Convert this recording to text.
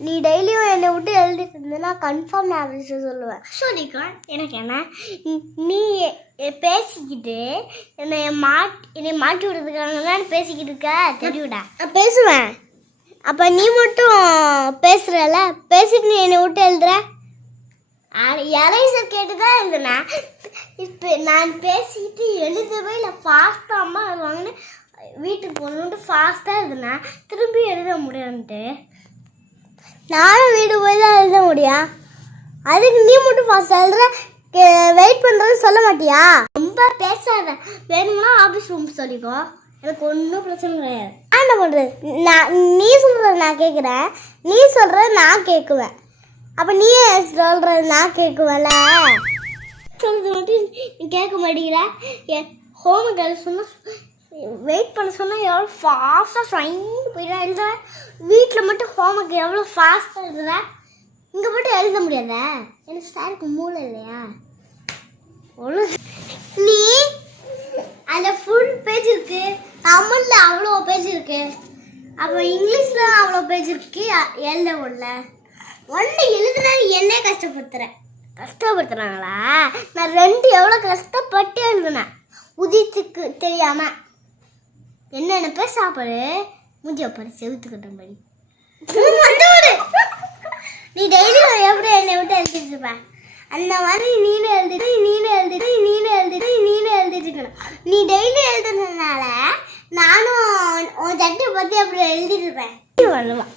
நீ டெய்லியும் என்னை விட்டு எழுதிட்டு இருந்தேன்னா கன்ஃபார்ம் நான் விஷயம் சொல்லுவேன். சொல்லிக்கோ எனக்கு என்ன? நீ- பேசிக்கிட்டு என்னை மாட் என்னை மாட்டி விடுறதுக்காக தான் பேசிக்கிட்டு இருக்க. தெரியுடா நான் பேசுவேன். அப்போ நீ மட்டும் பேசுறல பேசிட்டு நீ என்னை விட்டு எழுதுற? எலைசர் கேட்டு தான் எழுதுனேன் இப்போ நான் பேசிக்கிட்டு எழுதவே இல்லை. ஃபாஸ்ட்டாக அம்மா எழுதுவாங்கன்னு வீட்டுக்கு போகணுன்ட்டு ஃபாஸ்ட்டாக எழுதுனேன் திரும்பி எழுத முடியாதுன்ட்டு நானும் வீடு போய் தான் எழுத முடியும் அதுக்கு நீ மட்டும் ஃபர்ஸ்ட் எழுதுற வெயிட் பண்ணுறதுன்னு சொல்ல மாட்டியா? ரொம்ப பேசாத. வேணும்னா ஆஃபீஸ் ரூம் சொல்லிக்கோ. எனக்கு ஒன்றும் பிரச்சனை கிடையாது. என்ன பண்ணுறது நான் நீ சொல்கிறத நான் கேட்குறேன் நீ சொல்கிறத நான் கேட்குவேன் அப்போ நீ சொல்கிறது நான் கேட்குவேன்ல சொல்கிறது மட்டும் நீ கேட்க மாட்டேங்கிற. ஹோம் கேர்ள் சொன்னால் வெயிட் பண்ண சொன்னால் எவ்வளோ ஃபாஸ்ட்டாக ஸ்வைன்னு போயிடா எழுதுற வீட்டில் மட்டும் ஹோம் ஒர்க் எவ்வளோ ஃபாஸ்ட்டாக எழுதுவேன் இங்கே மட்டும் எழுத முடியாத? எனக்கு சாருக்கு மூளை இல்லையா? ஒழு நீ அந்த ஃபுல் பேஜ் இருக்கு. தமிழில் அவ்வளோ பேஜ் இருக்கு. அப்போ இங்கிலீஷில் அவ்வளோ பேஜ் இருக்கு. எழுத முடியல. ஒன்று எழுதுனா என்னே கஷ்டப்படுத்துகிறேன் கஷ்டப்படுத்துகிறாங்களா கஷ்டப்படுத்துறாங்களா? நான் ரெண்டு எவ்வளோ கஷ்டப்பட்டு எழுதுனேன். உதித்துக்கு தெரியாமல் என்னென்ன பேர் சாப்பாடு? மூஞ்சி பாரு செவுத்துக்கிட்ட மாதிரி நீ டெய்லி எப்படி என்னை விட்டு எழுதிட்டு இருப்ப? அந்த மாதிரி நீனும் எழுதிட்டு நீனும் எழுதிட்டு நீனும் எழுதிட்டு நீனும் எழுதிட்டு இருக்கணும். நீ டெய்லி எழுதுனதுனால நானும் உன் சட்டை பற்றி அப்படி எழுதிட்டு இருப்பேன். வரலாம்